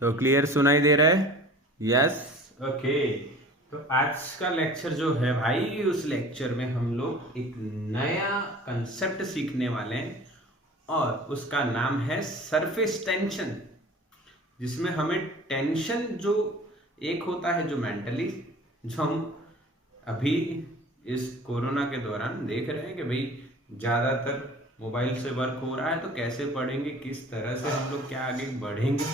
तो क्लियर सुनाई दे रहा है? यस। ओके। तो आज का लेक्चर जो है भाई, उस लेक्चर में हम लोग एक नया कंसेप्ट सीखने वाले हैं और उसका नाम है सरफेस टेंशन, जिसमें हमें टेंशन जो एक होता है जो मेंटली, जो हम अभी इस कोरोना के दौरान देख रहे हैं कि भाई ज़्यादातर मोबाइल से वर्क हो रहा है, तो कैसे पढ़ेंगे, किस तरह से हम लोग क्या आगे बढ़ेंगे,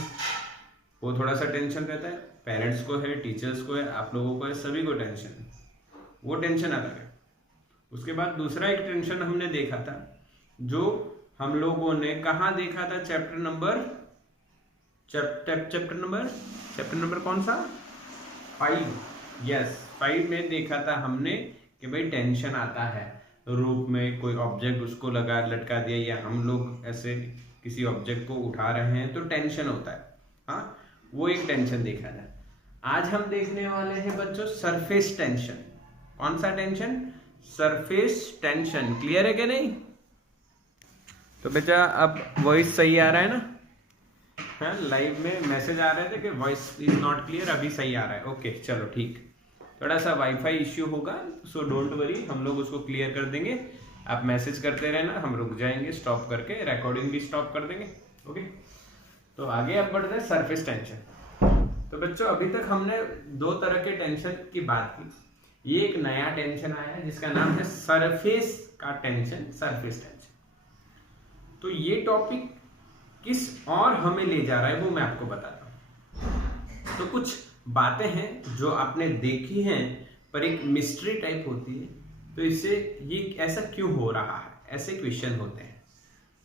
वो थोड़ा सा टेंशन रहता है। पेरेंट्स को है, टीचर्स को है, आप लोगों को है, सभी को टेंशन है। वो टेंशन अलग है। उसके बाद दूसरा एक टेंशन हमने देखा था, जो हम लोगों ने कहाँ देखा था? चैप्टर नंबर कौन सा? 5। यस, 5 में देखा था हमने कि भाई टेंशन आता है रूप में, कोई ऑब्जेक्ट उसको लटका दिया, या हम लोग ऐसे किसी ऑब्जेक्ट को उठा रहे हैं तो टेंशन होता है। हाँ, वो एक टेंशन देखा था। आज हम देखने वाले हैं बच्चों सरफेस टेंशन। कौन सा टेंशन? Surface tension. क्लियर है कि नहीं? तो बेटा अब वॉइस सही आ रहा है ना? हाँ, लाइव में मैसेज आ रहे थे कि वॉइस इज नॉट क्लियर। अभी सही आ रहा है। ओके, चलो ठीक। थोड़ा सा वाईफाई इश्यू होगा, सो डोंट वरी, हम लोग उसको क्लियर कर देंगे। आप मैसेज करते रहना, हम रुक जाएंगे, स्टॉप करके रिकॉर्डिंग भी स्टॉप कर देंगे। ओके, तो आगे अब बढ़ते हैं सरफेस टेंशन। तो बच्चों अभी तक हमने दो तरह के टेंशन की बात की। ये एक नया टेंशन आया है जिसका नाम है सरफेस का टेंशन, सरफेस टेंशन। तो ये टॉपिक किस और हमें ले जा रहा है वो मैं आपको बताता हूँ। तो कुछ बातें हैं जो आपने देखी हैं, पर एक मिस्ट्री टाइप होती है। तो इससे ये ऐसा क्यों हो रहा है, ऐसे क्वेश्चन होते हैं।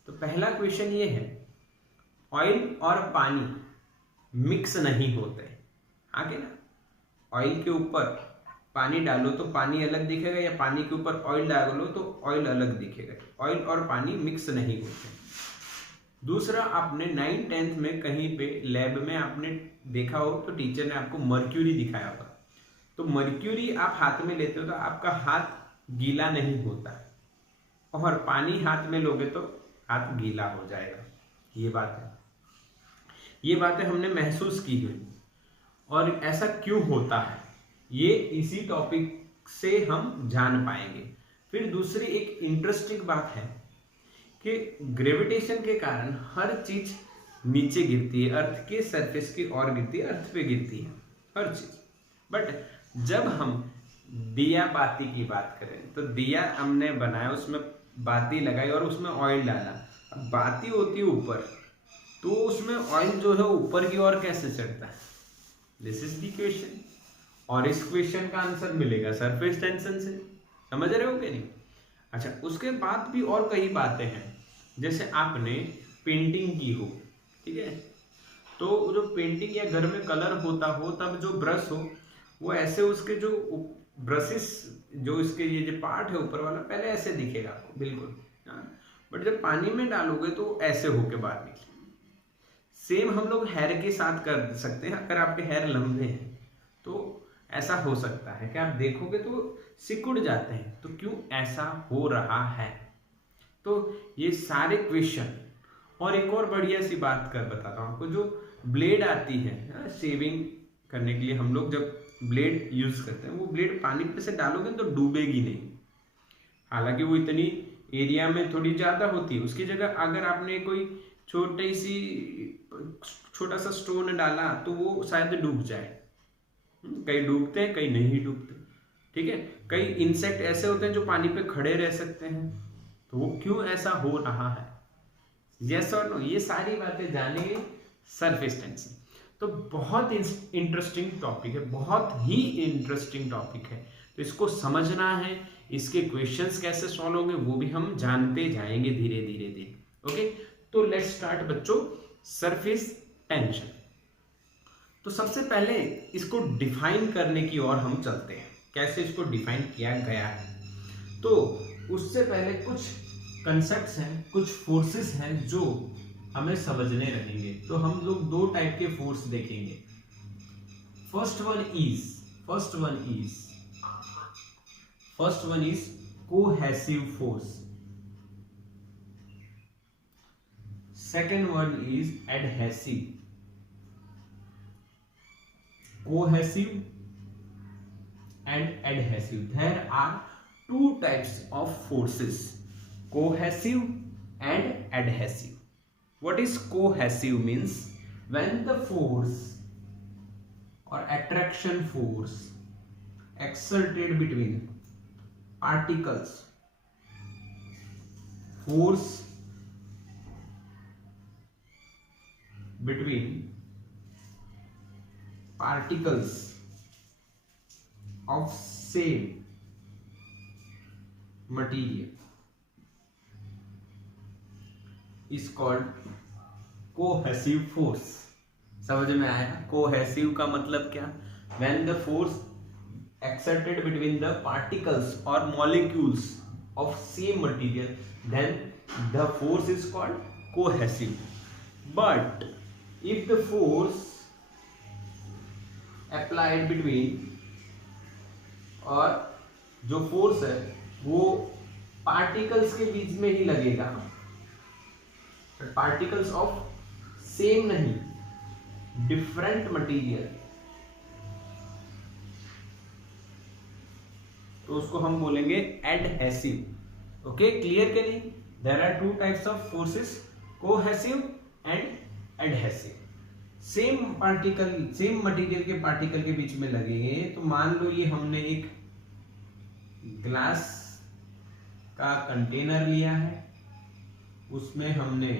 तो पहला क्वेश्चन ये है, ऑयल और पानी मिक्स नहीं होते। आगे ना, ऑयल के ऊपर पानी डालो तो पानी अलग दिखेगा, या पानी के ऊपर ऑयल डालो तो ऑयल अलग दिखेगा। ऑयल और पानी मिक्स नहीं होते। दूसरा, आपने 9th-10th में कहीं पे लैब में आपने देखा हो तो टीचर ने आपको मर्क्यूरी दिखाया होगा। तो मर्क्यूरी आप हाथ में लेते हो तो आपका हाथ गीला नहीं होता, और पानी हाथ में लोगे तो हाथ गीला हो जाएगा। ये बातें हमने महसूस की है। और ऐसा क्यों होता है, ये इसी टॉपिक से हम जान पाएंगे। फिर दूसरी एक इंटरेस्टिंग बात है कि ग्रेविटेशन के कारण हर चीज नीचे गिरती है, अर्थ के सरफेस की ओर गिरती है, अर्थ पे गिरती है हर चीज। बट जब हम दिया बाती की बात करें, तो दिया हमने बनाया, उसमें बाती लगाई और उसमें ऑयल डाला। अब बाती होती है ऊपर, तो उसमें ऑयल जो है ऊपर की ओर कैसे चढ़ता है? This is the question. और इस क्वेश्चन का आंसर मिलेगा सरफेस टेंशन से। समझ रहे हो कि नहीं? अच्छा, उसके बाद भी और कई बातें हैं। जैसे आपने पेंटिंग की हो, ठीक है, तो जो पेंटिंग या घर में कलर होता हो, तब जो ब्रश हो वो ऐसे, उसके जो ब्रशेस, जो इसके ये जो पार्ट है ऊपर वाला, पहले ऐसे दिखेगा आपको बिल्कुल। बट जब पानी में डालोगे तो ऐसे होके बाहर निकले। सेम हम लोग हेयर के साथ कर सकते हैं। अगर आपके हेयर लंबे हैं तो ऐसा हो सकता है कि आप देखोगे तो सिकुड़ जाते हैं। तो क्यों ऐसा हो रहा है? तो ये सारे क्वेश्चन, और एक और बढ़िया सी बात कर बताता हूँ आपको। जो ब्लेड आती है शेविंग करने के लिए, हम लोग जब ब्लेड यूज करते हैं, वो ब्लेड पानी पे से डालोगे तो डूबेगी नहीं। हालांकि वो इतनी एरिया में थोड़ी ज्यादा होती है, उसकी जगह अगर आपने कोई छोटा सा स्टोन डाला तो वो शायद डूब जाए। कई डूबते हैं, कई नहीं डूबते। ठीक है, कई इंसेक्ट ऐसे होते हैं जो पानी पे खड़े रह सकते हैं। तो वो क्यों ऐसा हो रहा है? यस और नो, ये सारी बातें जानेंगे सरफेस टेंशन। तो बहुत इंटरेस्टिंग टॉपिक है, बहुत ही इंटरेस्टिंग टॉपिक है। तो इसको समझना है, इसके क्वेश्चंस कैसे सॉल्व होंगे वो भी हम जानते जाएंगे धीरे धीरे धीरे। ओके, तो लेट्स स्टार्ट बच्चों, सरफेस टेंशन। तो सबसे पहले इसको डिफाइन करने की ओर हम चलते हैं, कैसे इसको डिफाइन किया गया है। तो उससे पहले कुछ कंसेप्ट्स हैं, कुछ फोर्सेस हैं जो हमें समझने रहेंगे। तो हम लोग दो टाइप के फोर्स देखेंगे। First one is cohesive force. Second one is adhesive. cohesive and adhesive. There are two types of forces, cohesive and adhesive. What is cohesive means? When the force or attraction force exerted between particles, force between particles of same material is called cohesive force. समझ में आया? Cohesive का मतलब क्या? When the force exerted between the particles or molecules of same material, then the force is called cohesive. But if the force applied between, और जो force है वो पार्टिकल्स के बीच में ही लगेगा, पार्टिकल्स ऑफ सेम नहीं, डिफरेंट मटेरियल, तो उसको हम बोलेंगे एडहेसिव. ओके, क्लियर के नहीं? There are two types of forces, cohesive and adhesive. Same particle, same material के पार्टिकल के बीच में लगेंगे. तो मान लो ये हमने एक ग्लास का कंटेनर लिया है, उसमें हमने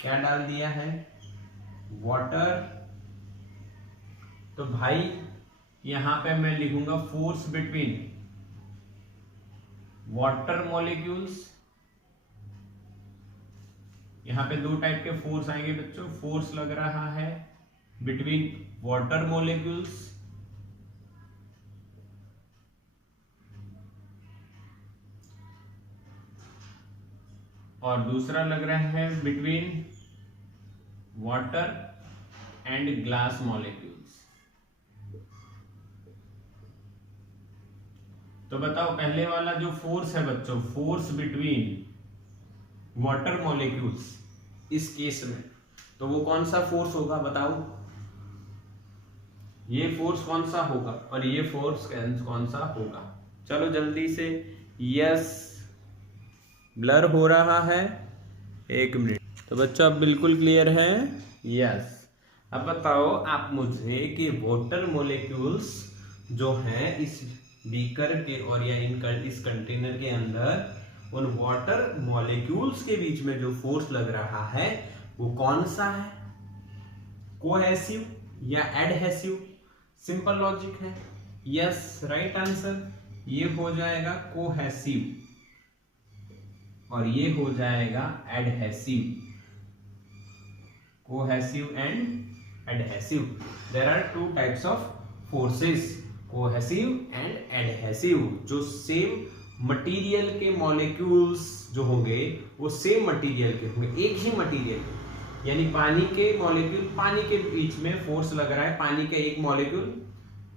क्या डाल दिया है? वाटर. तो भाई यहां पे मैं लिखूंगा फोर्स बिटवीन वाटर मॉलिक्यूल्स. यहां पे दो टाइप के फोर्स आएंगे बच्चों. फोर्स लग रहा है बिटवीन वाटर मॉलिक्यूल्स और दूसरा लग रहा है between water and glass molecules. तो बताओ पहले वाला जो फोर्स है बच्चों, फोर्स बिटवीन वाटर मॉलिक्यूल्स, इस केस में तो वो कौन सा फोर्स होगा बताओ? ये फोर्स कौन सा होगा और ये फोर्स कौन सा होगा? चलो जल्दी से. यस, ब्लर हो रहा है, एक मिनट. तो बच्चों अब बिल्कुल क्लियर है? यस. अब बताओ आप मुझे कि वाटर मॉलिक्यूल्स जो हैं इस बीकर के और या इस कंटेनर के अंदर, उन वाटर मॉलिक्यूल्स के बीच में जो फोर्स लग रहा है वो कौन सा है? कोहेसिव या एडहेसिव? सिंपल लॉजिक है. Yes, right answer. ये हो जाएगा कोहेसिव और ये हो जाएगा adhesive. Cohesive and adhesive. There are two types of forces, cohesive and adhesive. जो सेम मटेरियल के मॉलिक्यूल्स जो होंगे वो सेम मटेरियल के होंगे, एक ही मटेरियल. यानी पानी के मॉलिक्यूल, पानी के बीच में फोर्स लग रहा है, पानी का एक मॉलिक्यूल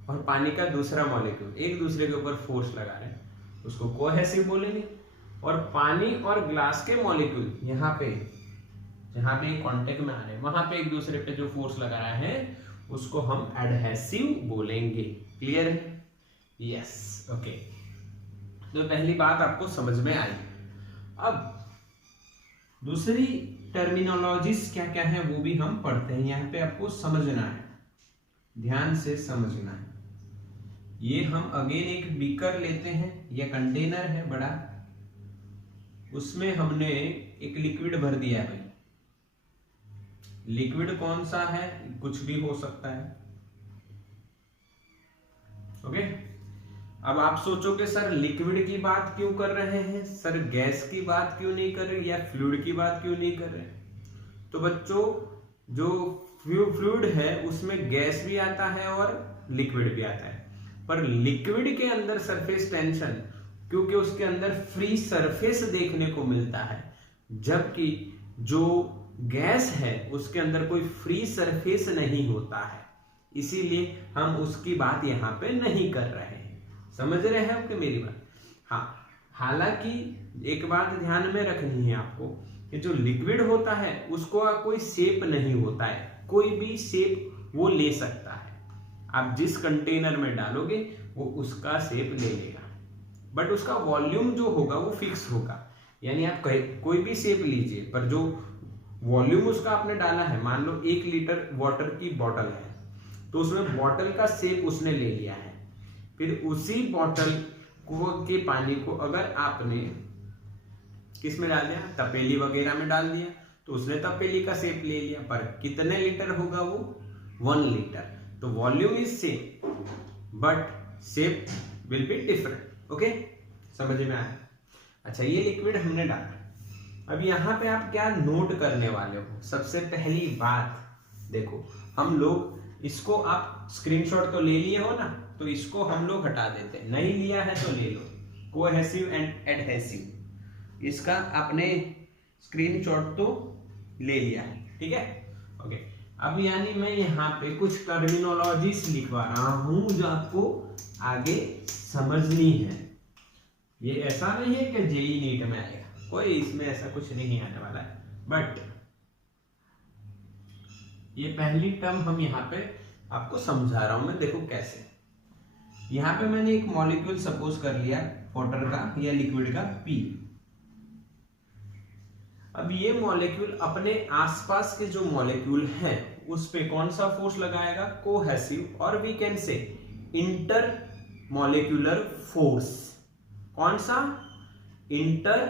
और पानी का दूसरा मॉलिक्यूल एक दूसरे के ऊपर फोर्स लगा रहे हैं, उसको कोहेसिव बोलेंगे. और पानी और ग्लास के मॉलिक्यूल यहाँ पे जहां पे कांटेक्ट में आ रहे हैं वहां पे एक दूसरे पे जो फोर्स लगा रहा है उसको हम एडहेसिव बोलेंगे. क्लियर है? यस. ओके, तो पहली बात आपको समझ में आई. अब दूसरी टर्मिनोलॉजीज क्या क्या है वो भी हम पढ़ते हैं. यहाँ पे आपको समझना है, ध्यान से समझना है. ये हम अगेन एक बीकर लेते हैं या कंटेनर है बड़ा, उसमें हमने एक लिक्विड भर दिया है. लिक्विड कौन सा है? कुछ भी हो सकता है. ओके, अब आप सोचोगे सर लिक्विड की बात क्यों कर रहे हैं, सर गैस की बात क्यों नहीं कर रहे या फ्लूइड की बात क्यों नहीं कर रहे? तो बच्चों जो फ्लूइड है उसमें गैस भी आता है और लिक्विड भी आता है, पर लिक्विड के अंदर सरफेस टेंशन, क्योंकि उसके अंदर फ्री सरफेस देखने को मिलता है, जबकि जो गैस है उसके अंदर कोई फ्री सरफेस नहीं होता है. इसीलिए हम उसकी बात यहाँ पे नहीं कर रहे हैं. समझ रहे हैं आपके मेरी बात? हाँ, हालांकि एक बात ध्यान में रखनी है आपको कि जो लिक्विड होता है उसको कोई शेप नहीं होता है, कोई भी शेप वो ले सकता है। आप जिस कंटेनर में डालोगे वो उसका शेप ले लेगा, बट उसका वॉल्यूम जो होगा वो फिक्स होगा। यानी आप कोई भी शेप लीजिए, पर जो वॉल्यूम उसका आपने डाला है, मान लो 1 लीटर वाटर की बॉटल है, तो उसमें बॉटल का शेप उसने ले लिया है। फिर उसी बॉटल के पानी को अगर आपने किस में डाल दिया, तपेली वगैरह में डाल दिया, तो उसने तपेली का शेप ले लिया, पर कितने लीटर होगा वो, 1 लीटर। तो volume is same but shape will be different. Okay, समझ में आया? अच्छा, ये लिक्विड हमने डाला। अब यहाँ पे आप क्या नोट करने वाले हो? सबसे पहली बात देखो, हम लोग इसको, आप स्क्रीनशॉट तो ले लिए हो ना, तो इसको हम लोग हटा देते हैं, नहीं लिया है तो ले लो। कोहेसिव एंड एडहेसिव, इसका आपने स्क्रीनशॉट तो ले लिया है, ठीक है? ओके, अब यानी मैं यहाँ पे कुछ टर्मिनोलॉजीज लिखवा रहा हूं जो आपको आगे समझनी है। ये ऐसा नहीं है कि जेई नीट में आएगा, कोई इसमें ऐसा कुछ नहीं आने वाला है, बट ये पहली टर्म हम यहाँ पे आपको समझा रहा हूं मैं। देखो कैसे, यहाँ पे मैंने एक मॉलिक्यूल सपोज कर लिया वाटर का या लिक्विड का P। अब ये मॉलिक्यूल अपने आसपास के जो मॉलिक्यूल हैं उस पे कौन सा फोर्स लगाएगा? कोहेसिव, और we can say intermolecular force. कौन सा? इंटर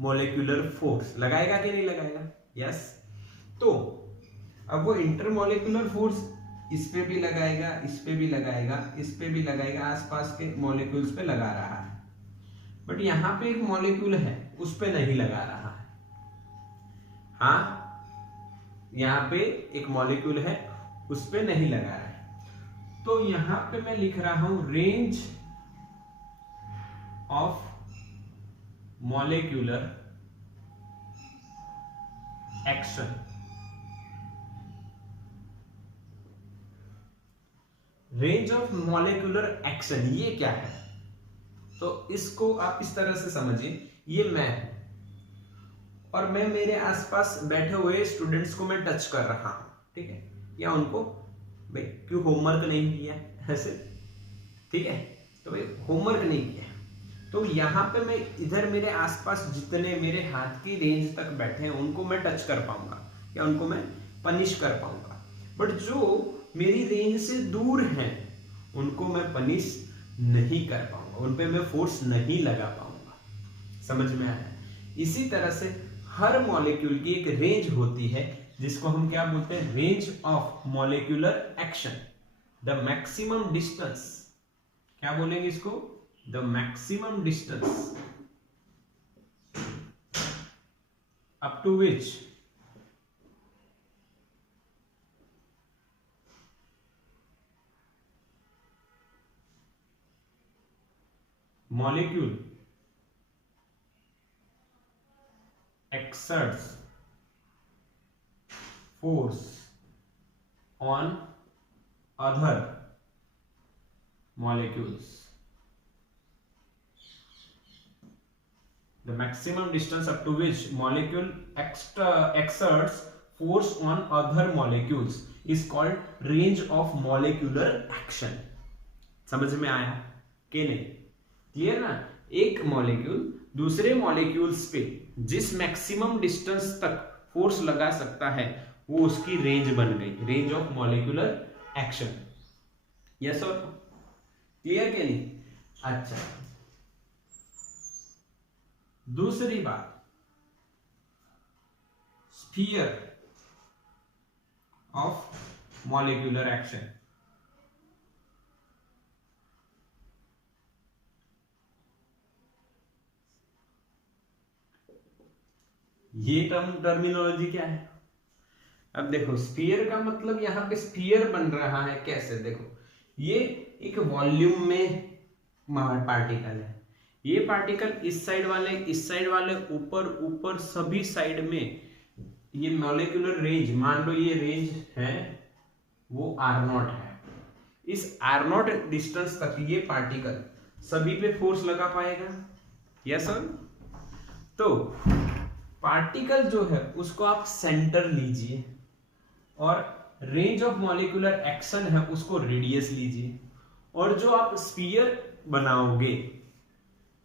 मॉलिक्यूलर फोर्स लगाएगा कि नहीं लगाएगा? यस। तो अब वो इंटर मॉलिक्यूलर फोर्स इस पे भी लगाएगा, इस पे भी लगाएगा, इस पे भी लगाएगा, आसपास के मॉलिक्यूल्स पे लगा रहा है। बट यहाँ पे एक मॉलिक्यूल है उस पे नहीं लगा रहा है। हाँ, यहाँ पे एक मॉलिक्यूल है उस पे नहीं लगा रहा है। तो यहाँ पे मैं लिख रहा हूं range of molecular action. Range of molecular action ये क्या है? तो इसको आप इस तरह से समझिए, ये मैं हूं और मैं मेरे आसपास बैठे हुए स्टूडेंट्स को मैं टच कर रहा हूं, ठीक है? या उनको, भाई क्यों होमवर्क नहीं किया ऐसे, ठीक है? तो भाई होमवर्क नहीं किया, तो यहाँ पे मैं इधर मेरे आसपास जितने मेरे हाथ की रेंज तक बैठे हैं उनको मैं टच कर पाऊंगा या उनको मैं पनिश कर पाऊंगा। बट जो मेरी रेंज से दूर हैं उनको मैं पनिश नहीं कर पाऊंगा, उन पे मैं फोर्स नहीं लगा पाऊंगा। समझ में आया? इसी तरह से हर मॉलिक्यूल की एक रेंज होती है जिसको हम क्या बोलते हैं? Range of molecular action. The maximum distance, क्या बोलेंगे इसको? The maximum distance up to which molecule exerts force on other molecules. The maximum distance up to which molecule exerts force on other molecules is called range of molecular action. समझ में आया कि नहीं? Clear ना? एक molecule दूसरे molecules पे जिस मैक्सिमम डिस्टेंस तक फोर्स लगा सकता है वो उसकी रेंज बन गई, range of molecular action. Yes और क्लियर के नहीं? अच्छा, दूसरी बात, स्फीयर ऑफ मॉलिक्यूलर एक्शन। ये टर्मिनोलॉजी क्या है? अब देखो, स्फीयर का मतलब यहाँ पे स्फीयर बन रहा है कैसे? देखो, ये एक वॉल्यूम में पार्टिकल है, ये पार्टिकल इस साइड वाले ऊपर ऊपर सभी साइड में ये मॉलिक्यूलर रेंज, मान लो ये रेंज है वो R0 है, इस R0 डिस्टेंस तक ये पार्टिकल सभी पे फोर्स लगा पाएगा। Yes sir? तो पार्टिकल जो है उसको आप सेंटर लीजिए और रेंज ऑफ मॉलिक्यूलर एक्शन है उसको रेडियस लीजिए, और जो आप स्फीयर बनाओगे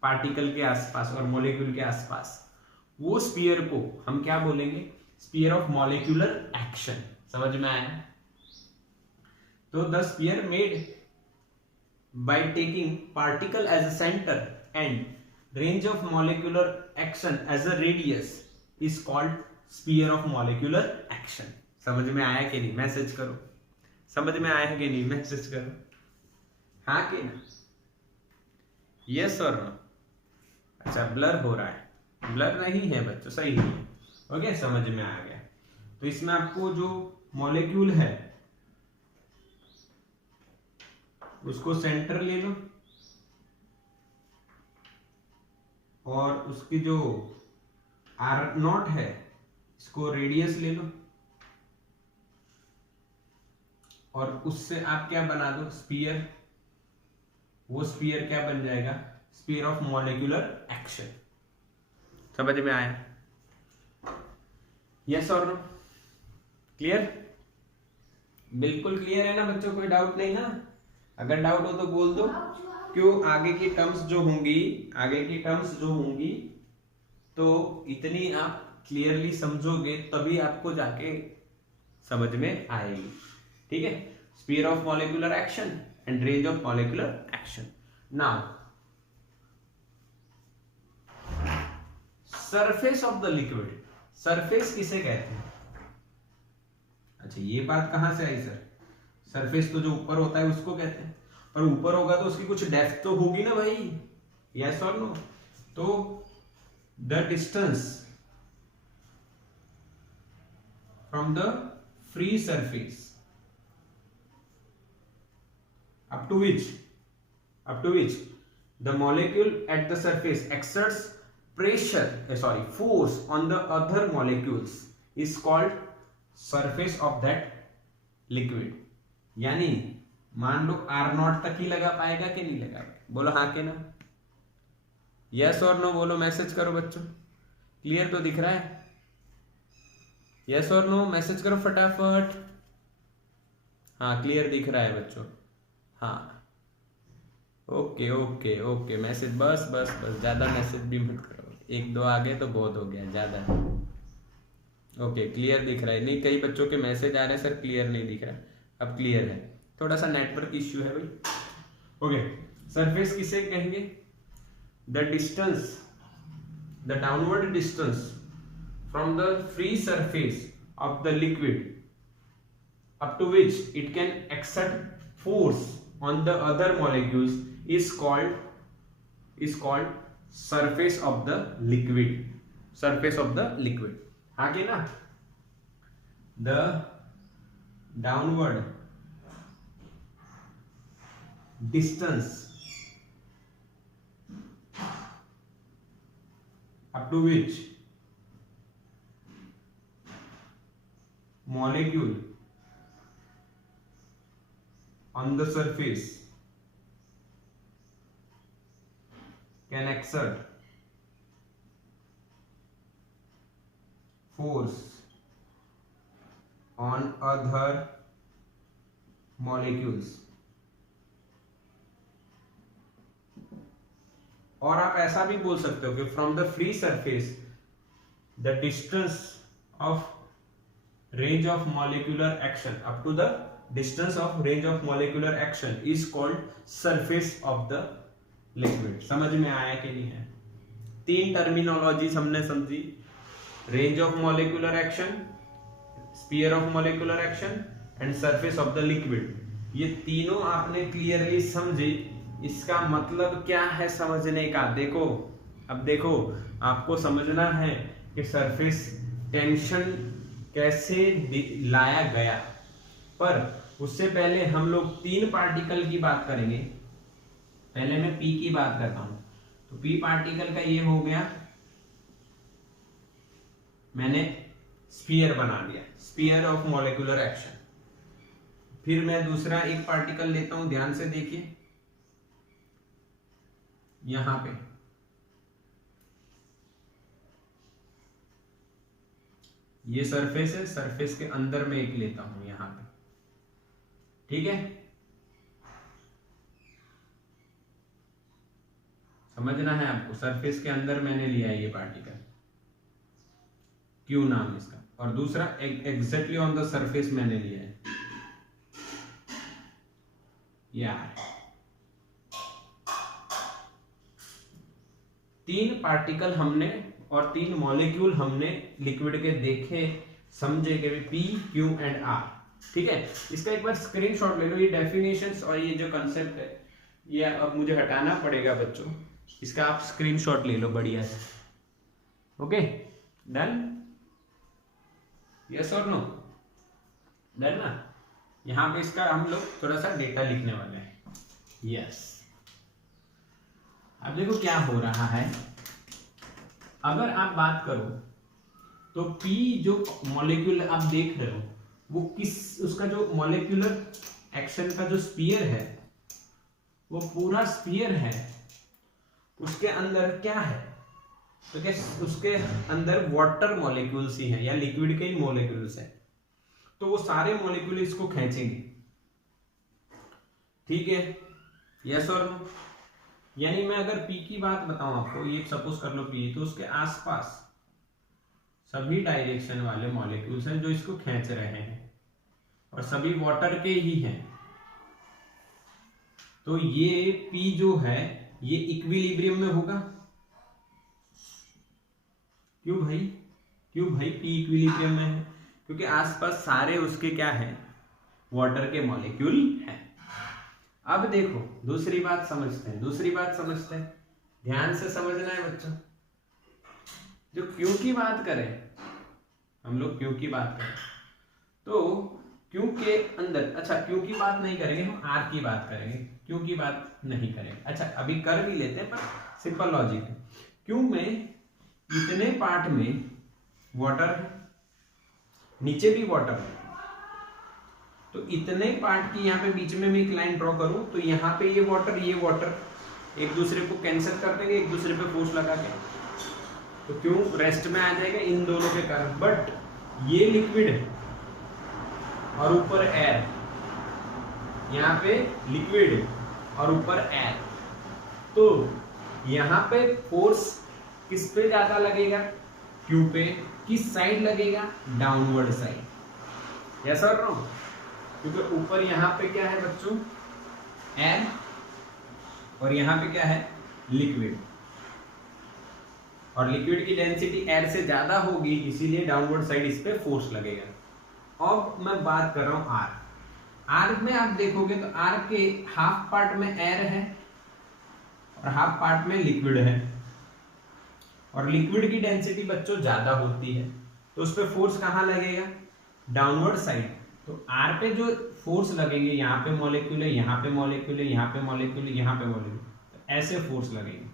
पार्टिकल के आसपास और मॉलिक्यूल के आसपास, वो स्फीयर को हम क्या बोलेंगे, स्फीयर ऑफ मॉलिक्यूलर एक्शन। समझ में आया? तो the sphere made by taking particle as a centre and range of molecular action as a radius is called sphere of molecular action. समझ में आया कि नहीं? मैसेज करो। समझ में आया कि नहीं? मैसेज करो। हाँ कि ना? यस और नो? अच्छा, ब्लर हो रहा है। ब्लर नहीं है बच्चों, सही नहीं है। ओके, समझ में आ गया। तो इसमें आपको जो मॉलिक्यूल है उसको सेंटर ले लो, और उसकी जो आर नॉट है इसको रेडियस ले लो, और उससे आप क्या बना दो, स्फीयर। वो स्फीयर क्या बन जाएगा, स्फीयर ऑफ मॉलिक्यूलर एक्शन। समझ में आया? यस और नो? क्लियर? बिल्कुल क्लियर है ना बच्चों? कोई डाउट नहीं ना? अगर डाउट हो तो बोल दो। क्यों? आगे की टर्म्स जो होंगी तो इतनी आप क्लियरली समझोगे तभी आपको जाके समझ में आएगी। ठीक है? Sphere of molecular action and range of molecular action. Now surface of the liquid, surface किसे कहते हैं? अच्छा, ये बात कहां से आई सर? सरफेस तो जो ऊपर होता है उसको कहते हैं, पर ऊपर होगा तो उसकी कुछ डेप्थ तो होगी ना भाई। यस और नो? तो the distance from the free surface up to which the molecule at the surface exerts force on the other molecules is called surface of that liquid। यानी मान लो R0 तक ही लगा पाएगा कि नहीं लगा पाएगा? बोलो हाँ के ना? यस और नो बोलो, मैसेज करो बच्चों। क्लियर तो दिख रहा है? यस और नो मैसेज करो फटाफट। हाँ, क्लियर दिख रहा है बच्चों। हाँ, ओके ओके ओके, मैसेज बस बस बस, ज्यादा मैसेज भी मत करो। एक दो आ गए तो बहुत हो गया, ज्यादा। ओके, क्लियर दिख रहा है? नहीं, कई बच्चों के मैसेज आ रहे हैं सर क्लियर नहीं दिख रहा है। अब क्लियर है। थोड़ा सा नेटवर्क इश्यू है भाई। ओके, सरफेस किसे कहेंगे? The distance, the downward distance from the free surface of the liquid up to which it can exert force on the other molecules is called surface of the liquid। surface of the liquid आगे ना, the downward distance up to which molecule on the surface can exert force on other molecules। और आप ऐसा भी बोल सकते हो कि from the free surface the distance of range of molecular action up to the distance of range of molecular action is called surface of the liquid. समझ में आया कि नहीं है? तीन टर्मिनोलॉजीज हमने समझी, range of molecular action, sphere of molecular action and surface of the liquid. ये तीनों आपने क्लियरली समझी। इसका मतलब क्या है समझने का? देखो, अब देखो, आपको समझना है कि सरफेस टेंशन कैसे लाया गया। पर उससे पहले हम लोग तीन पार्टिकल की बात करेंगे। पहले मैं पी की बात करता हूं। तो पी पार्टिकल का ये हो गया, मैंने स्फीयर बना दिया, स्फीयर ऑफ मॉलिक्यूलर एक्शन। फिर मैं दूसरा एक पार्टिकल लेता हूं, ध्यान से देखिए यहां पे, ये सरफेस है, सरफेस के अंदर में एक लेता हूं यहां पे, ठीक है, समझना है आपको। सरफेस के अंदर मैंने लिया है ये पार्टिकल, क्यू नाम इसका, और दूसरा एग्जैक्टली ऑन द सरफेस मैंने लिया है यार। 3 पार्टिकल हमने और 3 मॉलिक्यूल हमने लिक्विड के देखे, समझे कि पी, क्यू एंड आर, ठीक है। इसका एक बार स्क्रीनशॉट ले लो, ये डेफिनेशंस और ये जो कंसेप्ट है ये अब मुझे हटाना पड़ेगा बच्चों, इसका आप स्क्रीनशॉट ले लो बढ़िया से। ओके, डन, यस और नो, डन ना। यहां पे इसका हम लोग थोड़ा सा डेटा लिखने वाले हैं, यस। अब देखो क्या हो रहा है, अगर आप बात करो तो P जो मॉलिक्यूल आप देख रहे हो वो उसका जो मॉलिक्यूलर एक्शन का जो स्फीयर है वो पूरा स्फीयर है, उसके अंदर क्या है, तो क्या उसके अंदर वाटर मॉलिक्यूल्स ही हैं या लिक्विड के ही मॉलिक्यूल्स हैं, तो वो सारे मॉलिक्यूल इसको खींचेंगे, ठीक है, यस और नो। यानी मैं अगर P की बात बताऊं आपको, ये सपोज कर लो P, तो उसके आसपास सभी डायरेक्शन वाले मॉलिक्यूल्स हैं जो इसको खींच रहे हैं और सभी वाटर के ही हैं, तो ये P जो है ये इक्विलिब्रियम में होगा। क्यों भाई, क्यों भाई P इक्विलिब्रियम में है? क्योंकि आसपास सारे उसके क्या है, वाटर के मॉलिक्यूल हैं। अब देखो दूसरी बात समझते हैं, दूसरी बात समझते हैं, ध्यान से समझना है बच्चों। जो क्यों की बात करें, हम लोग क्यों की बात करें तो क्यों के अंदर, अच्छा क्यों की बात नहीं करेंगे, हम आर की बात करेंगे, क्यों की बात नहीं करेंगे। अच्छा अभी कर भी लेते हैं पर सिंपल लॉजिक है। क्यों में इतने पार्ट में वाटर, नीचे भी वाटर है, तो इतने पार्ट की यहाँ पे बीच में मैं एक लाइन ड्रॉ करूं तो यहाँ पे ये वाटर एक दूसरे को कैंसिल कर देंगे, एक दूसरे पे फोर्स लगा के, तो क्यों रेस्ट में आ जाएगा इन दोनों के कारण। बट ये लिक्विड है और ऊपर एयर, यहाँ पे लिक्विड और ऊपर एयर, तो यहाँ पे फोर्स किस पे ज्यादा लगेगा, क्यू पे। किस साइड लगेगा, डाउनवर्ड साइड, यस और नो। क्योंकि ऊपर यहाँ पे क्या है बच्चों, एयर, और यहाँ पे क्या है, लिक्विड, और लिक्विड की डेंसिटी एयर से ज्यादा होगी, इसीलिए डाउनवर्ड साइड इस पे फोर्स लगेगा। अब मैं बात कर रहा हूं आर। आर में आप देखोगे तो आर के हाफ पार्ट में एयर है और हाफ पार्ट में लिक्विड है, और लिक्विड की डेंसिटी बच्चों ज्यादा होती है, तो उस पे फोर्स कहाँ लगेगा, डाउनवर्ड साइड। तो आर पे जो फोर्स लगेंगे, यहाँ पे मॉलिक्यूल है, यहाँ पे मॉलिक्यूल है, यहाँ पे मॉलिक्यूल है, यहाँ पे मॉलिक्यूल, तो ऐसे फोर्स लगेंगे,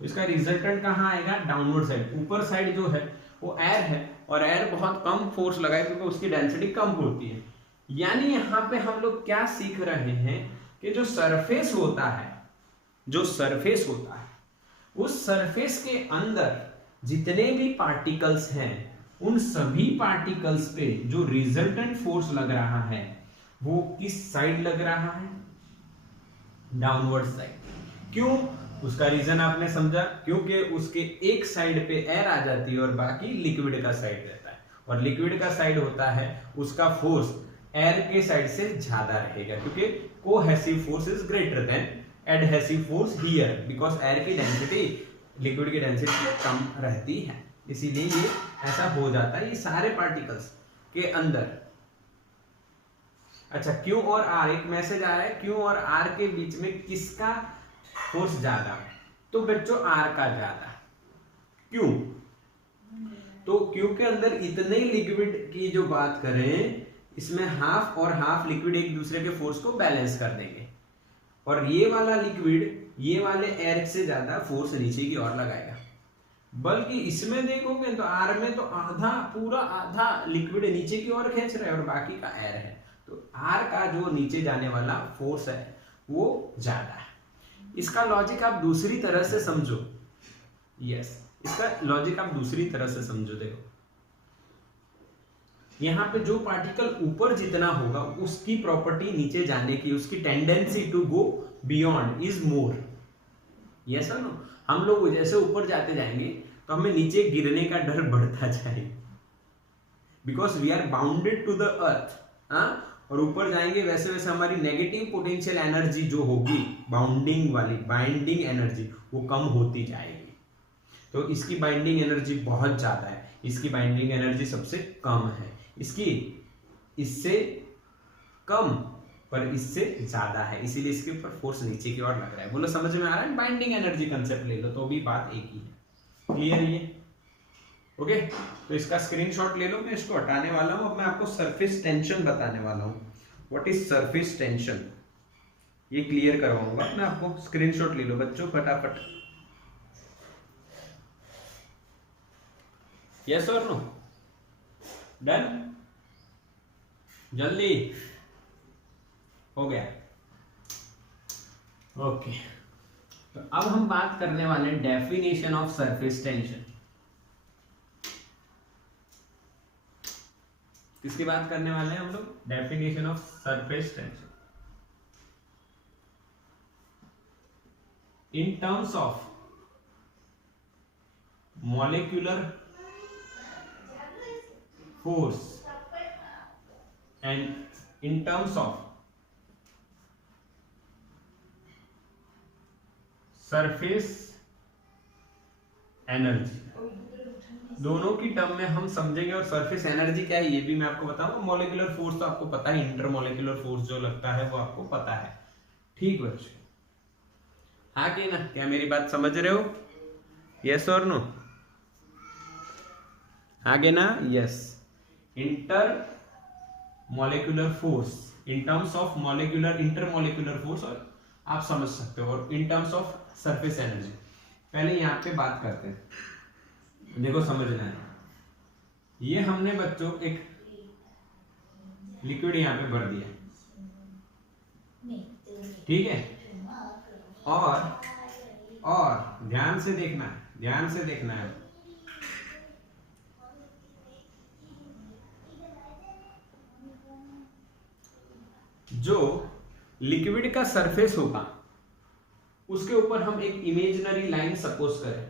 तो इसका रिजल्टेंट कहाँ आएगा, डाउनवर्ड साइड। ऊपर साइड जो है वो एयर है और एयर बहुत कम फोर्स लगाए क्योंकि उसकी डेंसिटी कम होती है। यानी यहाँ पे हम लोग क्या सीख रहे हैं कि जो सरफेस होता है, जो सरफेस होता है, उस सरफेस के अंदर जितने भी पार्टिकल्स हैं उन सभी पार्टिकल्स पे जो रिजल्टेंट फोर्स लग रहा है वो किस साइड लग रहा है, डाउनवर्ड साइड। क्यों, उसका रीजन आपने समझा, क्योंकि उसके एक साइड पे एयर आ जाती है और बाकी लिक्विड का साइड रहता है, और लिक्विड का साइड होता है उसका फोर्स एयर के साइड से ज्यादा रहेगा, क्योंकि cohesive force is greater than adhesive force here, because air की डेंसिटी लिक्विड की डेंसिटी से कम रहती है, इसीलिए ये ऐसा हो जाता है ये सारे पार्टिकल्स के अंदर। अच्छा क्यू और आर, एक मैसेज आया है, क्यू और आर के बीच में किसका फोर्स ज्यादा, तो बच्चों आर का ज्यादा। क्यों, तो क्यू के अंदर इतने लिक्विड की जो बात करें, इसमें हाफ और हाफ लिक्विड एक दूसरे के फोर्स को बैलेंस कर देंगे, और ये वाला लिक्विड ये वाले एयर से ज्यादा फोर्स नीचे की ओर लगाएगा। बल्कि इसमें देखोगे तो आर में तो आधा, पूरा आधा लिक्विड नीचे की ओर खींच रहा है और बाकी का एयर है, तो आर का जो नीचे जाने वाला फोर्स है वो ज्यादा है। इसका लॉजिक आप दूसरी तरह से समझो, यस इसका लॉजिक आप दूसरी तरह से समझो। देखो यहाँ पे जो पार्टिकल ऊपर जितना होगा उसकी प्रॉपर्टी नीचे जाने की, उसकी tendency to go beyond is more. Yes और नो? हम लोग जैसे ऊपर जाते जाएंगे तो हमें नीचे गिरने का डर बढ़ता जाएगा, because we are bounded to the earth. और ऊपर जाएंगे वैसे वैसे हमारी नेगेटिव पोटेंशियल एनर्जी जो होगी, बाउंडिंग वाली बाइंडिंग एनर्जी, वो कम होती जाएगी। तो इसकी बाइंडिंग एनर्जी बहुत ज्यादा है, इसकी बाइंडिंग एनर्जी सबसे कम है, इसकी इससे कम पर इससे ज्यादा है, इसीलिए इसके ऊपर फोर्स नीचे की ओर लग रहा है। बोलो समझ में आ रहा है? बाइंडिंग एनर्जी कंसेप्ट ले लो तो भी बात एक ही है। क्लियर है ये? ओके, तो इसका स्क्रीनशॉट ले लो, मैं इसको हटाने वाला हूं। अब मैं आपको सरफेस टेंशन बताने वाला हूं। व्हाट इज सरफेस टेंशन, ये क्लियर करवाऊंगा मैं आपको। स्क्रीनशॉट ले लो बच्चों फटाफट। यस और नो? डन? जल्दी हो गया? ओके, तो अब हम बात करने वाले हैं डेफिनेशन ऑफ सरफेस टेंशन। किसकी बात करने वाले हैं हम लोग? Definition of surface tension in terms of molecular force and in terms of surface energy। दोनों की टर्म में हम समझेंगे। और सरफेस एनर्जी क्या है ये भी मैं आपको बताऊंगा। मॉलिक्यूलर फोर्स तो आपको पता है, इंटरमॉलिक्यूलर फोर्स जो लगता है वो आपको पता है। ठीक बच्चे, हाँ कि ना? क्या मेरी बात समझ रहे हो? यस और नो? आगे ना? Yes. Inter molecular force in terms of molecular intermolecular force, और आप समझ सकते हो, और इन टर्म्स ऑफ सरफेस एनर्जी। पहले यहां पे बात करते हैं, देखो समझना है। ये हमने बच्चों एक लिक्विड यहां पे भर दिया, ठीक है? और ध्यान से देखना है, ध्यान से देखना है। जो लिक्विड का सरफेस होगा उसके ऊपर हम एक इमेजिनरी लाइन सपोज करें,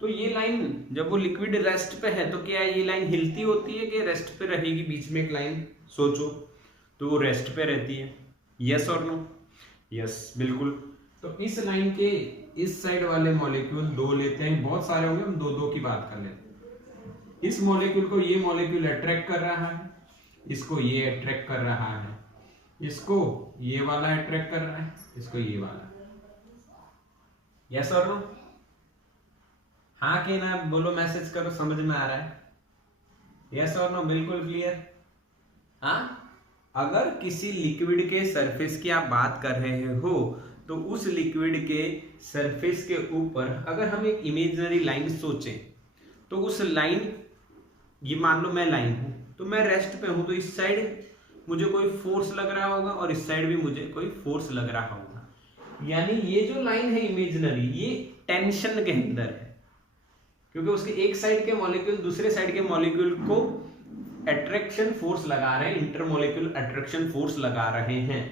तो ये लाइन जब वो लिक्विड रेस्ट पे है तो क्या ये लाइन हिलती होती है कि रेस्ट पे रहेगी? बीच में एक लाइन सोचो, तो वो रेस्ट पे रहती है। यस और नो? यस, बिल्कुल। तो इस लाइन के इस साइड वाले मॉलिक्यूल दो लेते हैं, बहुत सारे होंगे, हम दो दो की बात कर लेते हैं। इस मॉलिक्यूल को ये मॉलिक्यूल अट्रैक्ट कर रहा है, इसको ये अट्रैक्ट कर रहा है, इसको ये वाला अट्रैक्ट कर रहा है, इसको ये वाला। यस और नो? हाँ कि ना? बोलो, मैसेज करो, समझ में आ रहा है? यस और नो? बिल्कुल क्लियर? हाँ, अगर किसी लिक्विड के सरफेस की आप बात कर रहे हो तो उस लिक्विड के सरफेस के ऊपर अगर हम एक इमेजिनरी लाइन सोचें तो उस लाइन, ये मान लो मैं लाइन हूं तो मैं रेस्ट पे हूं, तो इस साइड मुझे कोई फोर्स लग रहा होगा और इस साइड भी मुझे कोई फोर्स लग रहा होगा। यानी ये जो लाइन है इमेजिनरी, ये टेंशन के अंदर है, क्योंकि उसके एक साइड के मॉलिक्यूल दूसरे साइड के मॉलिक्यूल को अट्रैक्शन फोर्स लगा रहे हैं, इंटरमॉलिक्यूलर अट्रैक्शन फोर्स लगा रहे हैं।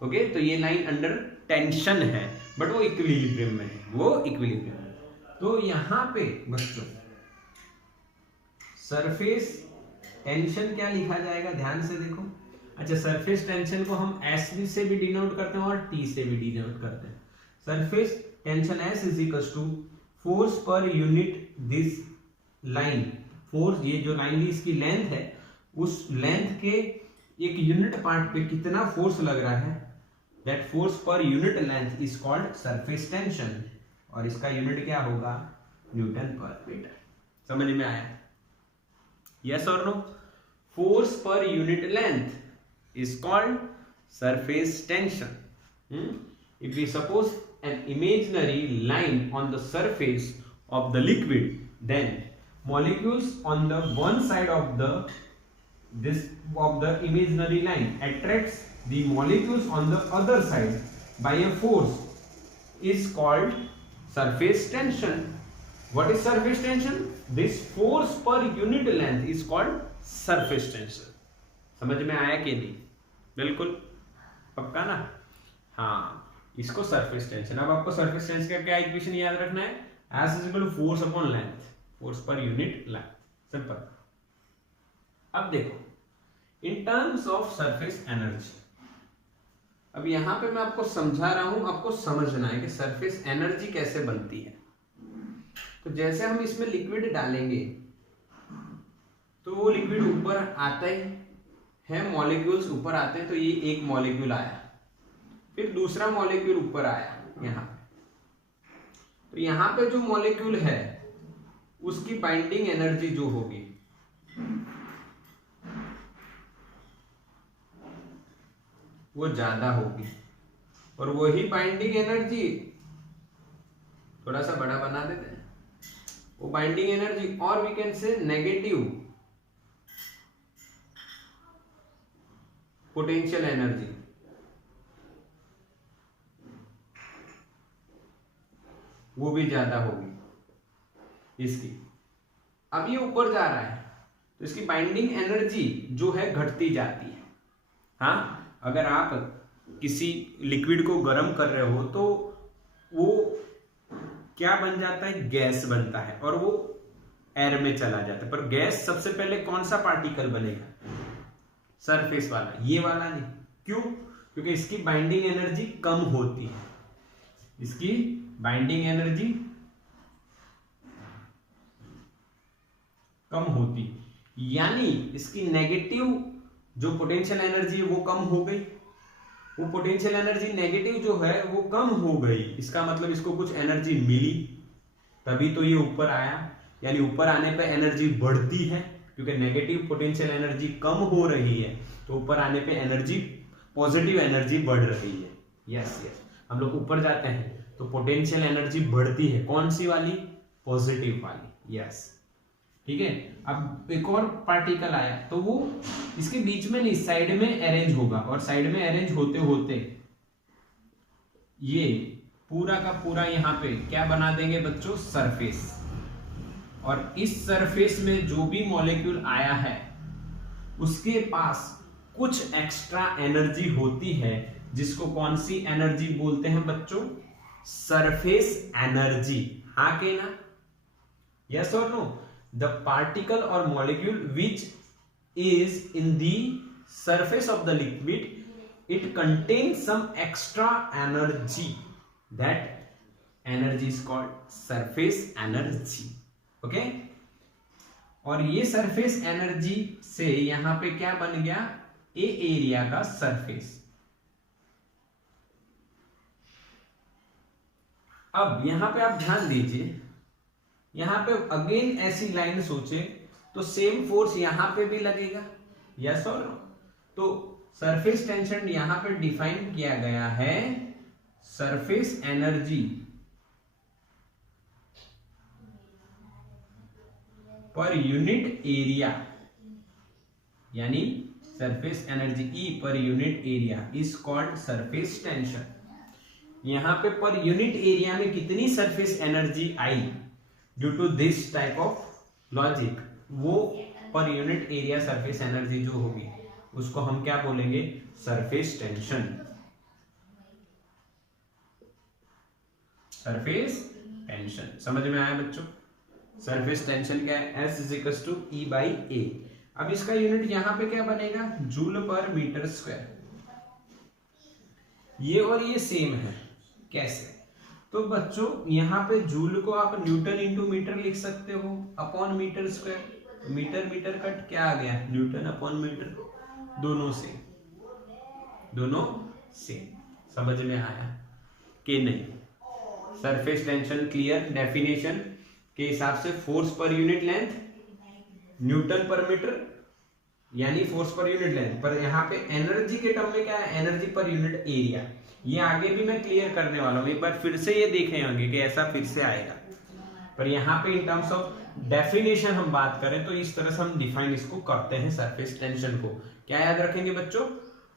ओके, तो ये लाइन अंडर टेंशन है, बट वो इक्विलिब्रियम में है, वो इक्विलिब्रियम है। तो यहां पे बच्चों सरफेस टेंशन क्या लिखा जाएगा? ध्यान से देखो। अच्छा, सरफेस टेंशन को हम एस से भी डिनोट करते हैं और टी से भी डिनोट करते हैं। Surface tension S is equal to force per unit this line. Force, ये जो लाइन ली इसकी लेंथ है, उस लेंथ के एक यूनिट पार्ट पे कितना फोर्स लग रहा है, that force per unit length is called surface tension, और इसका यूनिट क्या होगा? न्यूटन पर मीटर। समझ में आया? यस और no? Force per unit length is called surface tension. If we suppose an imaginary line on the surface of the liquid, then molecules on the one side of the imaginary line attracts the molecules on the other side by a force is called surface tension. What is surface tension? This force per unit length is called surface tension. समझ में आया कि नहीं? बिल्कुल पक्का ना? हाँ, इसको सरफेस टेंशन. अब आपको सरफेस टेंशन का क्या इक्वेशन याद रखना है? S is equal to force upon length, force per unit length. Simple. अब देखो in terms of surface energy, अब यहां पे मैं आपको समझा रहा हूं, आपको समझना है कि सरफेस एनर्जी कैसे बनती है. तो जैसे हम इसमें लिक्विड डालेंगे तो वो लिक्विड ऊपर आता है, मॉलिक्यूल्स ऊपर आते हैं. तो ये एक मॉलिक्यूल आया, फिर दूसरा मॉलिक्यूल ऊपर आया यहां. तो यहां पे जो मॉलिक्यूल है उसकी बाइंडिंग एनर्जी जो होगी वो ज्यादा होगी, और वही बाइंडिंग एनर्जी, थोड़ा सा बड़ा बना देते हैं, वो बाइंडिंग एनर्जी और we can say negative potential energy, वो भी ज्यादा होगी इसकी. अब ये ऊपर जा रहा है तो इसकी बाइंडिंग एनर्जी जो है घटती जाती है. हाँ, अगर आप किसी लिक्विड को गर्म कर रहे हो तो वो क्या बन जाता है? गैस बनता है और वो एयर में चला जाता है. पर गैस सबसे पहले कौन सा पार्टिकल बनेगा? सरफेस वाला, ये वाला नहीं. क्यों? क्योंकि इसकी बाइंडिंग एनर्जी कम होती है. इसकी बाइंडिंग एनर्जी कम होती, यानी इसकी नेगेटिव जो पोटेंशियल एनर्जी है वो कम हो गई. वो पोटेंशियल एनर्जी नेगेटिव जो है वो कम हो गई, इसका मतलब इसको कुछ एनर्जी मिली, तभी तो ये ऊपर आया. यानी ऊपर आने पे एनर्जी बढ़ती है, क्योंकि नेगेटिव पोटेंशियल एनर्जी कम हो रही है, तो ऊपर आने पे एनर्जी, पॉजिटिव एनर्जी बढ़ रही है. यस यस, हम लोग ऊपर जाते हैं तो पोटेंशियल एनर्जी बढ़ती है. कौन सी वाली? पॉजिटिव वाली. यस, ठीक है. अब एक और पार्टिकल आया तो वो इसके बीच में नहीं, साइड में अरेंज होगा, और साइड में अरेंज होते होते ये पूरा का पूरा यहाँ पे क्या बना देंगे बच्चों? सरफेस. और इस सरफेस में जो भी मॉलिक्यूल आया है उसके पास कुछ एक्स्ट्रा एनर्जी होती है, जिसको कौन सी एनर्जी बोलते हैं बच्चों? Surface energy. हाँ के ना? यस और no? The particle or molecule which is in the surface of the liquid, it contains some extra energy. That energy is called surface energy. Okay? और ये surface energy से यहां पे क्या बन गया? ए एरिया का सरफेस. अब यहां पे आप ध्यान दीजिए, यहां पे अगेन ऐसी लाइन सोचे तो सेम फोर्स यहां पे भी लगेगा. यस और नो? तो सरफेस टेंशन यहां पे डिफाइन किया गया है surface energy per unit area, यानी surface energy E per unit area is called surface tension. यहां पे पर यूनिट एरिया में कितनी सरफेस एनर्जी आई due to this type of logic, वो per unit area surface energy जो होगी उसको हम क्या बोलेंगे? Surface tension. सरफेस टेंशन समझ में आया बच्चों? सरफेस टेंशन क्या है? S is equal to E by A. अब इसका यूनिट यहां पे क्या बनेगा? Joule per metre square. ये और ये सेम है. कैसे? तो बच्चों यहां पे जूल को आप न्यूटन इंटू मीटर लिख सकते हो upon metre square. Metre metre cut क्या आ गया? Newton upon metre. दोनों सेम. समझ में आया कि नहीं? Surface tension clear. डेफिनेशन के हिसाब से force per unit length Newton पर मीटर, यानी फोर्स पर यूनिट लेंथ. पर यहाँ पे एनर्जी के टर्म में क्या है? Energy per unit area. ये आगे भी मैं क्लियर करने वाला हूं, एक बार फिर से ये देखें होंगे कि ऐसा फिर से आएगा. पर यहाँ पे इन टर्म्स ऑफ डेफिनेशन हम बात करें तो इस तरह से हम डिफाइन इसको करते हैं सरफेस टेंशन को. क्या याद रखेंगे बच्चों?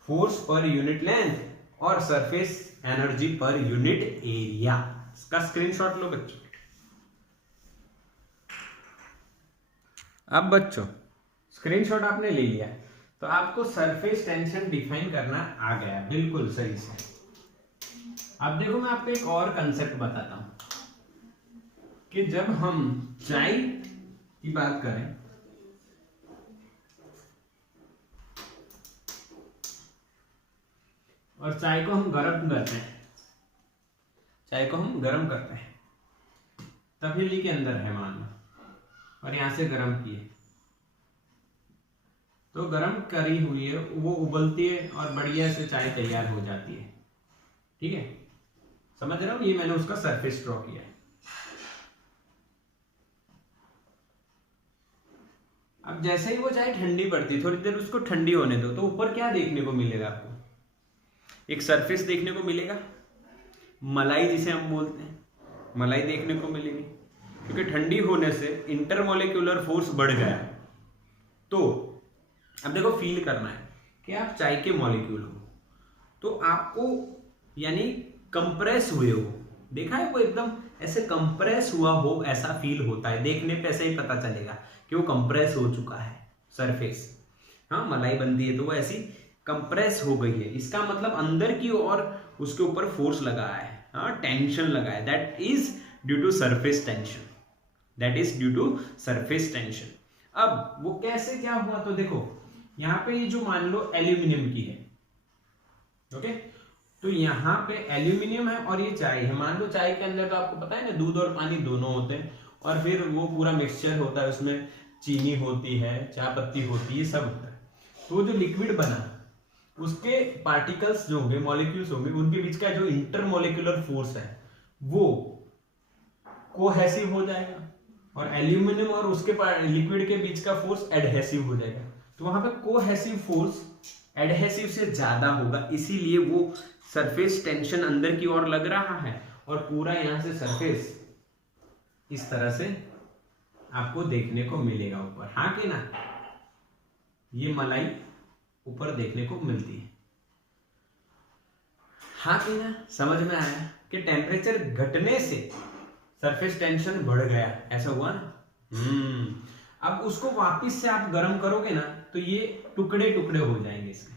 फोर्स पर यूनिट लेंथ और surface energy per unit area. इसका स्क्रीनशॉट लो बच्चों। अब बच्चों स्क्रीनशॉट आपने ले लिया तो आपको सरफेस टेंशन डिफाइन करना आ गया बिल्कुल सही से। अब देखो मैं आपको एक और कंसेप्ट बताता हूं कि जब हम चाय की बात करें और चाय को हम गर्म करते हैं, चाय को हम गर्म करते हैं, तपेली के अंदर है मान लो, और यहां से गर्म किए तो गर्म करी हुई है, वो उबलती है और बढ़िया से चाय तैयार हो जाती है। ठीक है, समझ रहे हो? ये मैंने उसका सरफेस ड्रॉ किया है। अब जैसे ही वो चाय ठंडी पड़ती है, थोड़ी देर उसको ठंडी होने दो, तो ऊपर क्या देखने को मिलेगा आपको? एक सरफेस देखने को मिलेगा, मलाई जिसे हम बोलते हैं, मलाई देखने को मिलेगी, क्योंकि ठंडी होने से इंटरमोलिक्यूलर फोर्स बढ़ गया है। तो अब देखो फील करना है कि आप चाय के मॉलिक्यूल हो, तो आपको यानी कंप्रेस हुए हो, देखा है वो एकदम ऐसे कंप्रेस हुआ हो ऐसा फील होता है, देखने पे ऐसे ही पता चलेगा कि वो कंप्रेस हो चुका है सरफेस। हाँ, मलाई बनती है तो वो ऐसी कंप्रेस हो गई है, इसका मतलब अंदर की ओर उसके ऊपर फोर्स लगा है, हाँ टेंशन लगा है, that is due to surface tension, that is due to surface tension. अब वो कैसे क्या हुआ, तो देखो यहां पे ये जो मान लो एल्यूमिनियम की है, ओके, तो यहां पे एल्यूमिनियम है और ये चाय है। मान लो चाय के अंदर तो आपको पता है ना दूध और पानी दोनों होते हैं, और फिर वो पूरा मिक्सचर होता है, उसमें चीनी होती है, चाय पत्ती होती है, ये सब होता है। तो वो जो लिक्विड बना उसके पार्टिकल्स जो होंगे, मॉलिक्यूल्स होंगे, उनके बीच का जो इंटरमोलिक्यूलर फोर्स है वो कोहेसिव हो जाएगा, और एल्यूमिनियम और उसके लिक्विड के बीच का फोर्स एडहेसिव हो जाएगा। तो वहां पे कोहेसिव फोर्स एडहेसिव से ज्यादा होगा, इसीलिए वो सरफेस टेंशन अंदर की ओर लग रहा है, और पूरा यहां से सरफेस इस तरह से आपको देखने को मिलेगा ऊपर। हाँ कि ना, ये मलाई ऊपर देखने को मिलती है। हाँ कि ना, समझ में आया कि टेम्परेचर घटने से सरफेस टेंशन बढ़ गया, ऐसा हुआ ना। अब उसको वापस से आप गर्म करोगे ना तो ये टुकड़े टुकड़े हो जाएंगे, इसके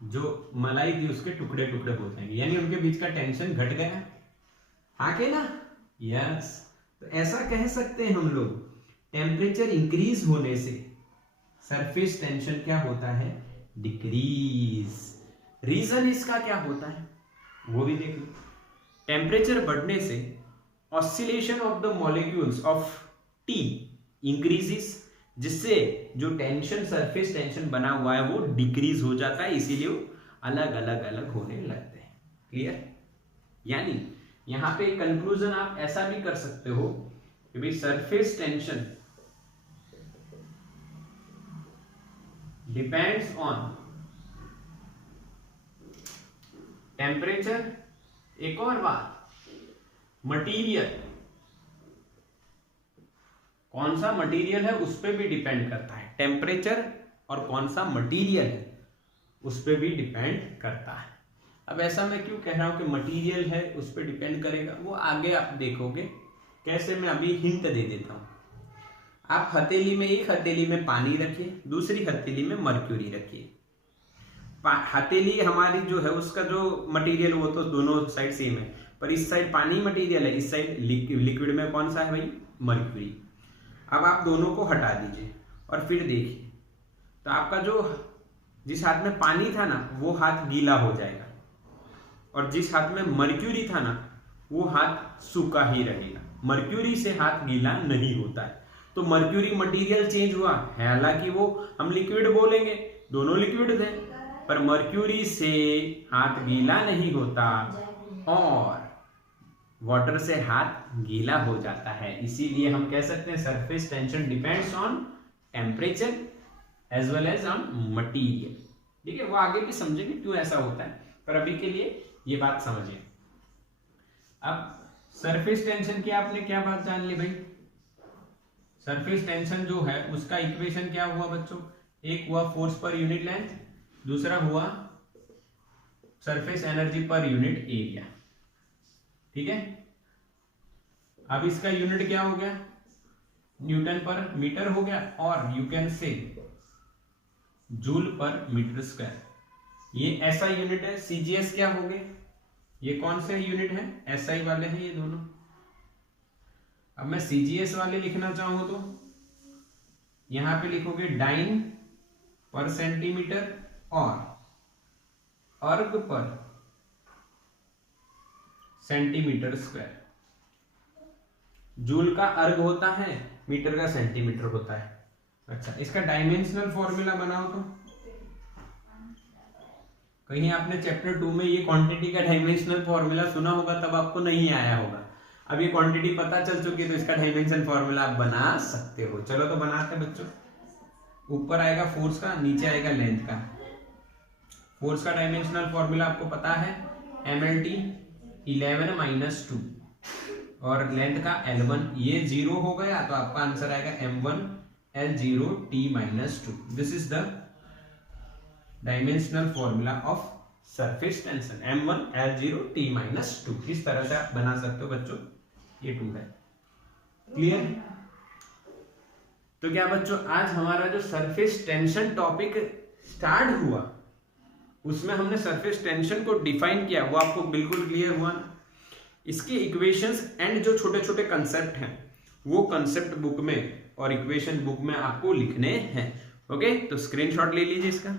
जो मलाई थी उसके टुकड़े टुकड़े हो जाएंगे, यानी उनके बीच का टेंशन घट गया। हाँ के ना, यस। तो ऐसा कह सकते हैं हम लोग, टेम्परेचर इंक्रीज होने से सरफेस टेंशन क्या होता है, डिक्रीज। रीजन इसका क्या होता है वो भी देख लो। टेम्परेचर बढ़ने से oscillation of the molecules of T increases, जिससे जो टेंशन सरफेस टेंशन बना हुआ है वो डिक्रीज हो जाता है, इसीलिए वो अलग अलग अलग होने लगते हैं। क्लियर? यानी यहां पे कंक्लूजन आप ऐसा भी कर सकते हो कि भाई surface tension depends on temperature, एक और बात मटीरियल, कौन सा मटेरियल है उस पर भी डिपेंड करता है। टेम्परेचर और कौन सा मटेरियल है उस पर भी डिपेंड करता है। अब ऐसा मैं क्यों कह रहा हूं कि मटेरियल है उस पर डिपेंड करेगा, वो आगे आप देखोगे कैसे। मैं अभी हिंट दे देता हूं। आप हथेली में, एक हथेली में पानी रखिए, दूसरी हथेली में मर्क्यूरी रखिए। हथेली हमारी जो है उसका जो मटेरियल वो तो दोनों साइड सेम है, पर इस साइड पानी मटेरियल है, इस साइड लिक्विड में कौन सा है भाई, मर्क्यूरी। अब आप दोनों को हटा दीजिए और फिर देखिए, तो आपका जो जिस हाथ में पानी था ना वो हाथ गीला हो जाएगा, और जिस हाथ में मर्क्यूरी था ना वो हाथ सूखा ही रहेगा। मर्क्यूरी से हाथ गीला नहीं होता है। तो मर्क्यूरी मटेरियल चेंज हुआ है, हालांकि वो हम लिक्विड बोलेंगे, दोनों लिक्विड थे, पर मर्क्यूरी से हाथ गीला नहीं होता और वाटर से हाथ गीला हो जाता है। इसीलिए हम कह सकते हैं surface tension depends on temperature as well as on material. ठीक है, वो आगे भी समझेंगे क्यों ऐसा होता है, पर अभी के लिए ये बात समझिए। अब सरफेस टेंशन की आपने क्या बात जान ली भाई, सरफेस टेंशन जो है उसका इक्वेशन क्या हुआ बच्चों, एक हुआ फोर्स पर यूनिट लेंथ, दूसरा हुआ surface energy per unit area. ठीक है। अब इसका यूनिट क्या हो गया, न्यूटन पर मीटर हो गया, और you can say joule per metre square. ये ऐसा यूनिट है। सीजीएस क्या हो गए, ये कौन से यूनिट है, एसआई वाले हैं ये दोनों। अब मैं सीजीएस वाले लिखना चाहूं तो यहां पे लिखोगे डाइन पर सेंटीमीटर और अर्ग पर सेंटीमीटर स्क्वायर। जूल का अर्ग होता है, मीटर का सेंटीमीटर होता है। अच्छा, इसका डायमेंशनल फॉर्मूला बनाओ तो कहीं आपने चैप्टर 2 में ये क्वांटिटी का डायमेंशनल फॉर्मूला सुना होगा, तब आपको नहीं आया होगा। अब ये क्वांटिटी पता चल चुकी है तो इसका डायमेंशन फॉर्मूला आप बना सकते हो। चलो तो बनाते हैं बच्चों। ऊपर आएगा फोर्स का, नीचे आएगा लेंथ का। फोर्स का डायमेंशनल फॉर्मूला आपको पता है, mLT 11 - 2 और लेंथ का L1। ये 0 हो गया तो आपका आंसर आएगा M1 L0 T - 2। This is the dimensional formula of surface tension, M1 L0 T - 2। इस तरह से आप बना सकते हो बच्चों, ये 2 है। क्लियर? तो क्या बच्चों, आज हमारा जो सरफेस टेंशन टॉपिक स्टार्ट हुआ उसमें हमने सरफेस टेंशन को डिफाइन किया, वो आपको बिल्कुल क्लियर हुआ ना? इसके इक्वेशंस एंड जो छोटे छोटे कंसेप्ट हैं वो कंसेप्ट बुक में और इक्वेशन बुक में आपको लिखने हैं। ओके, तो स्क्रीनशॉट ले लीजिए इसका।